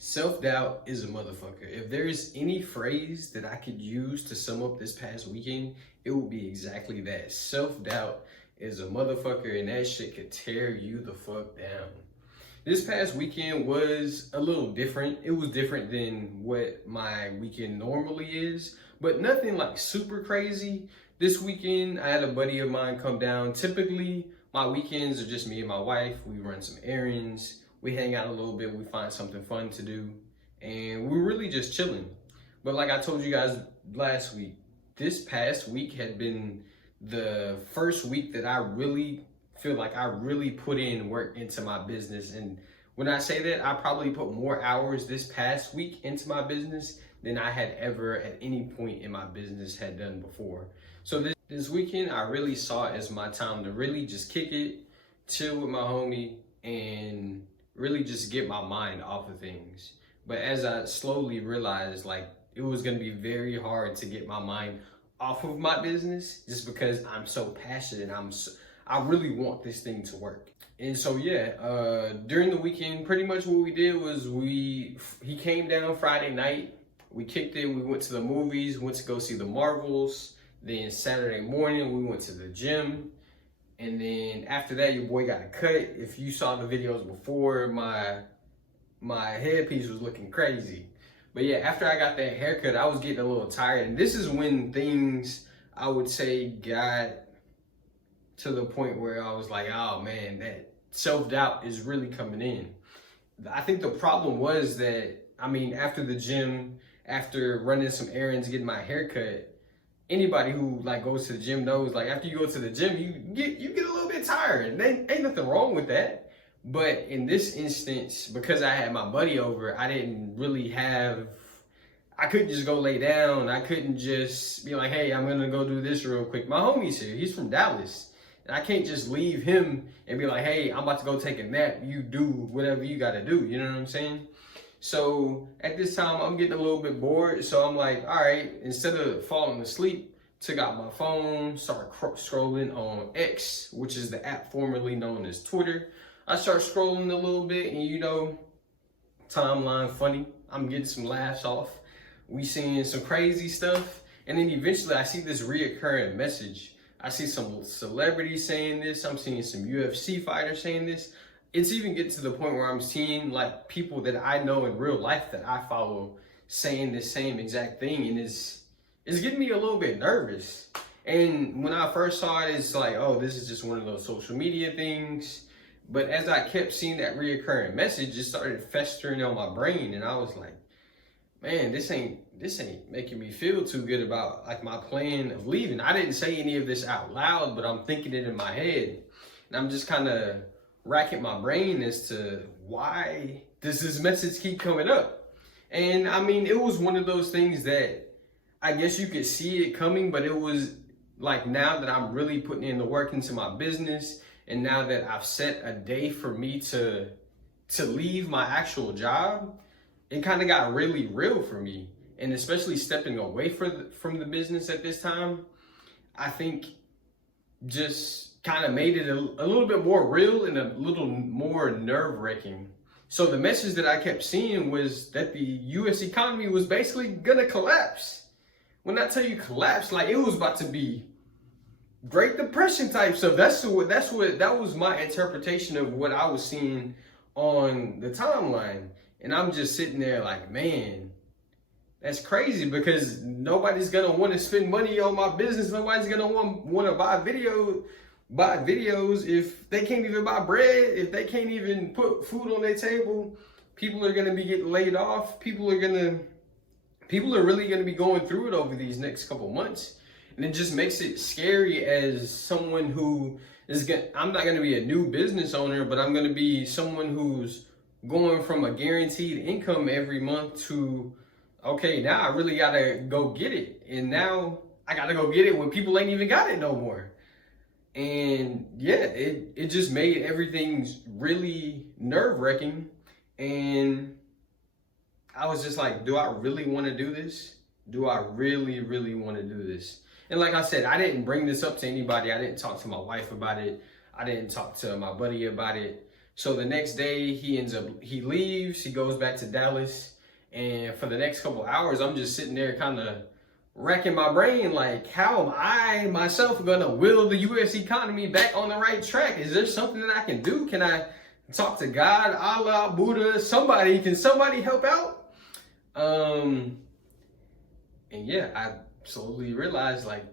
Self-doubt is a motherfucker. If there's any phrase that I could use to sum up this past weekend, it would be exactly that. Self-doubt is a motherfucker, and that shit could tear you the fuck down. This past weekend was a little different. It was different than what my weekend normally is, but nothing like super crazy. This weekend, I had a buddy of mine come down. Typically, my weekends are just me and my wife. We run some errands, we hang out a little bit, we find something fun to do, and we're really just chilling. But like I told you guys last week, this past week had been the first week that I really feel like I really put in work into my business. And when I say that, I probably put more hours this past week into my business than I had ever at any point in my business had done before. So this weekend, I really saw it as my time to really just kick it, chill with my homie, and really just get my mind off of things. But as I slowly realized, like, it was gonna be very hard to get my mind off of my business just because I'm so passionate. I really want this thing to work. And so yeah, during the weekend, pretty much what we did was he came down Friday night, we kicked it, we went to the movies, went to go see the Marvels. Then Saturday morning, we went to the gym. And then after that, your boy got a cut. If you saw the videos before, my headpiece was looking crazy. But yeah, after I got that haircut, I was getting a little tired. And this is when things, I would say, got to the point where I was like, oh man, that self-doubt is really coming in. I think the problem was that, I mean, after the gym, after running some errands, getting my haircut, anybody who like goes to the gym knows, like, after you go to the gym, you get a little bit tired. And ain't nothing wrong with that. But in this instance, because I had my buddy over, I couldn't just go lay down. I couldn't just be like, hey, I'm gonna go do this real quick. My homie's here, he's from Dallas. And I can't just leave him and be like, hey, I'm about to go take a nap. You do whatever you gotta do, you know what I'm saying? So at this time, I'm getting a little bit bored. So I'm like, all right, instead of falling asleep, took out my phone, started scrolling on X, which is the app formerly known as Twitter. I start scrolling a little bit, and you know, timeline funny. I'm getting some laughs off. We seeing some crazy stuff. And then eventually I see this reoccurring message. I see some celebrities saying this. I'm seeing some UFC fighters saying this. It's even getting to the point where I'm seeing like people that I know in real life that I follow saying the same exact thing, and it's getting me a little bit nervous. And when I first saw it, it's like, oh, this is just one of those social media things. But as I kept seeing that reoccurring message, it started festering on my brain, and I was like, man, this ain't making me feel too good about like my plan of leaving. I didn't say any of this out loud, but I'm thinking it in my head, and I'm just kind of racking my brain as to why does this message keep coming up. And I mean, it was one of those things that I guess you could see it coming, but it was like, now that I'm really putting in the work into my business, and now that I've set a day for me to leave my actual job, it kind of got really real for me. And especially stepping away from the business at this time, I think just kind of made it a little bit more real and a little more nerve-wracking. So the message that I kept seeing was that the US economy was basically gonna collapse. When I tell you collapse, like, it was about to be Great Depression type stuff. That was my interpretation of what I was seeing on the timeline. And I'm just sitting there like, man, that's crazy, because nobody's gonna want to spend money on my business. Nobody's gonna want to buy videos if they can't even buy bread, if they can't even put food on their table. People are gonna be getting laid off. People are really gonna be going through it over these next couple months. And it just makes it scary as someone who I'm not gonna be a new business owner, but I'm gonna be someone who's going from a guaranteed income every month to, okay, now I really gotta go get it. And now I gotta go get it when people ain't even got it no more. And yeah, it just made everything really nerve-wracking. And I was just like, do I really want to do this? Do I really, really want to do this? And like I said, I didn't bring this up to anybody. I didn't talk to my wife about it. I didn't talk to my buddy about it. So the next day he leaves, he goes back to Dallas. And for the next couple hours, I'm just sitting there kind of racking my brain, like, how am I myself gonna will the US economy back on the right track? Is there something that I can do? Can I talk to God, Allah, Buddha, somebody? Can somebody help out? And yeah, I slowly realized, like,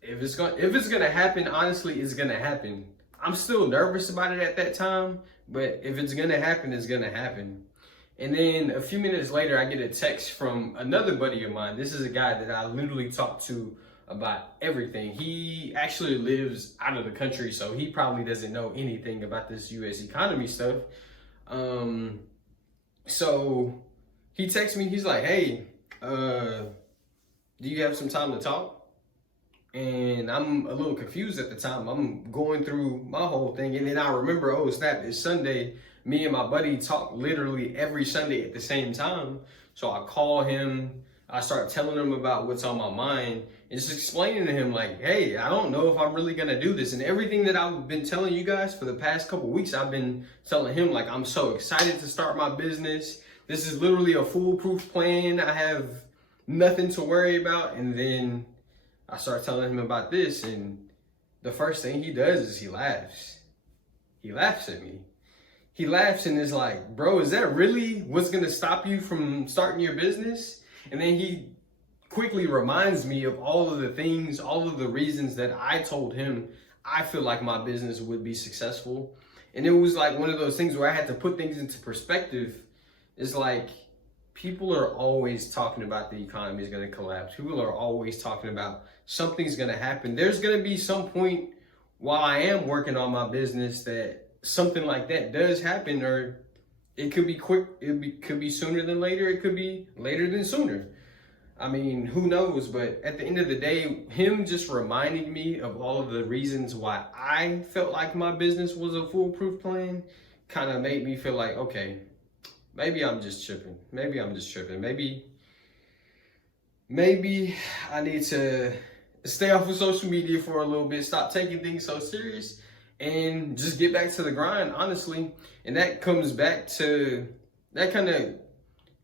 if it's gonna happen, honestly, it's gonna happen. I'm still nervous about it at that time, but if it's gonna happen, it's gonna happen. And then a few minutes later, I get a text from another buddy of mine. This is a guy that I literally talk to about everything. He actually lives out of the country, so he probably doesn't know anything about this US economy stuff. So he texts me, he's like, hey, do you have some time to talk? And I'm a little confused at the time. I'm going through my whole thing. And then I remember, oh snap, it's Sunday. Me and my buddy talk literally every Sunday at the same time. So I call him. I start telling him about what's on my mind and just explaining to him, like, hey, I don't know if I'm really going to do this. And everything that I've been telling you guys for the past couple weeks, I've been telling him, like, I'm so excited to start my business. This is literally a foolproof plan. I have nothing to worry about. And then I start telling him about this, and the first thing he does is he laughs. He laughs at me. He laughs and is like, bro, is that really what's gonna stop you from starting your business? And then he quickly reminds me of all of the things, all of the reasons that I told him I feel like my business would be successful. And it was like one of those things where I had to put things into perspective. It's like, people are always talking about the economy is going to collapse. People are always talking about something's going to happen. There's going to be some point while I am working on my business that something like that does happen, or it could be quick. Could be sooner than later. It could be later than sooner. I mean, who knows? But at the end of the day, him just reminding me of all of the reasons why I felt like my business was a foolproof plan kind of made me feel like, okay, maybe I'm just tripping. Maybe I need to stay off of social media for a little bit, stop taking things so serious, and just get back to the grind, honestly. And that comes back to that kind of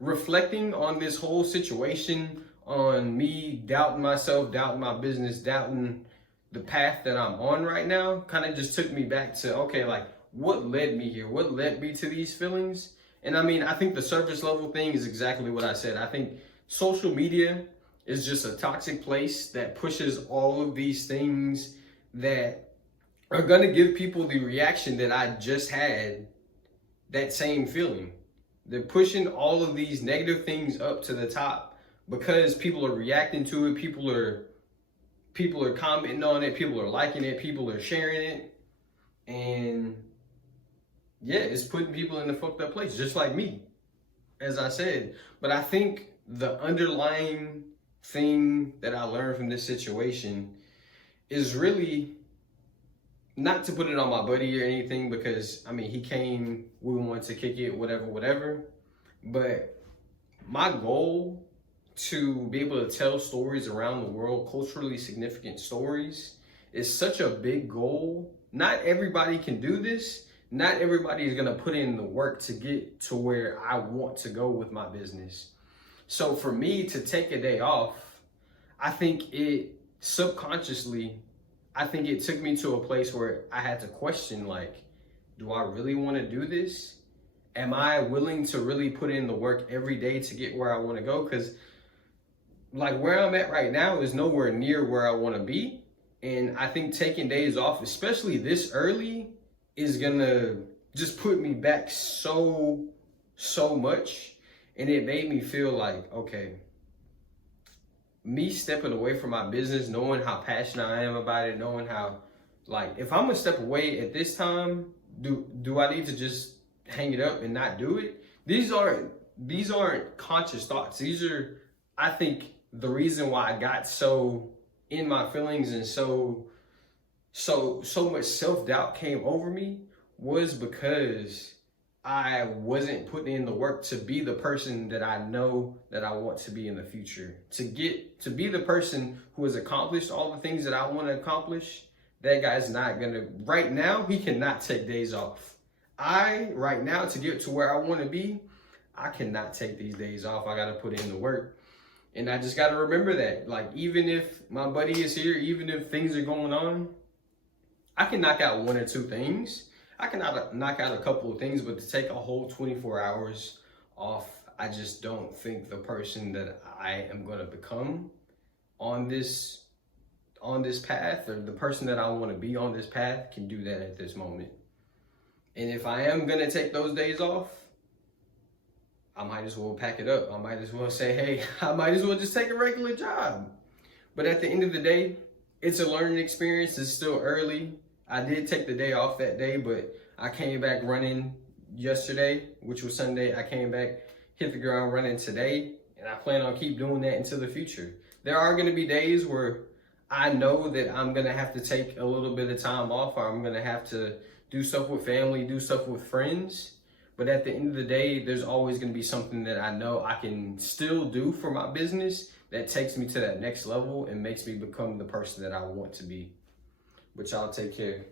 reflecting on this whole situation, on me doubting myself, doubting my business, doubting the path that I'm on right now, kind of just took me back to, okay, like, what led me here? What led me to these feelings? And I mean, I think the surface level thing is exactly what I said. I think social media is just a toxic place that pushes all of these things that are going to give people the reaction that I just had, that same feeling. They're pushing all of these negative things up to the top because people are reacting to it. People are commenting on it. People are liking it. People are sharing it. And yeah, it's putting people in a fucked up place, just like me, as I said. But I think the underlying thing that I learned from this situation is really not to put it on my buddy or anything, because I mean, he came, we wanted to kick it, whatever. But my goal to be able to tell stories around the world, culturally significant stories, is such a big goal. Not everybody can do this. Not everybody is going to put in the work to get to where I want to go with my business. So for me to take a day off, I think it subconsciously, I think it took me to a place where I had to question, like, do I really want to do this? Am I willing to really put in the work every day to get where I want to go? Because like where I'm at right now is nowhere near where I want to be. And I think taking days off, especially this early, is gonna just put me back so much. And it made me feel like, okay, me stepping away from my business, knowing how passionate I am about it, knowing how, like, if I'm gonna step away at this time, do I need to just hang it up and not do it? These aren't conscious thoughts. These are, I think, the reason why I got so in my feelings and so much self-doubt came over me was because I wasn't putting in the work to be the person that I know that I want to be in the future. To be the person who has accomplished all the things that I want to accomplish. That guy's not gonna, right now, he cannot take days off. right now, to get to where I want to be, I cannot take these days off. I got to put in the work. And I just got to remember that. Like, even if my buddy is here, even if things are going on, I can knock out 1 or 2 things. I can knock out a couple of things, but to take a whole 24 hours off, I just don't think the person that I am going to become on this path, or the person that I want to be on this path, can do that at this moment. And if I am going to take those days off, I might as well pack it up. I might as well say, hey, I might as well just take a regular job. But at the end of the day, it's a learning experience. It's still early. I did take the day off that day, but I came back running yesterday, which was Sunday. I came back, hit the ground running today, and I plan on keep doing that into the future. There are going to be days where I know that I'm going to have to take a little bit of time off, or I'm going to have to do stuff with family, do stuff with friends. But at the end of the day, there's always going to be something that I know I can still do for my business that takes me to that next level and makes me become the person that I want to be. But y'all take care.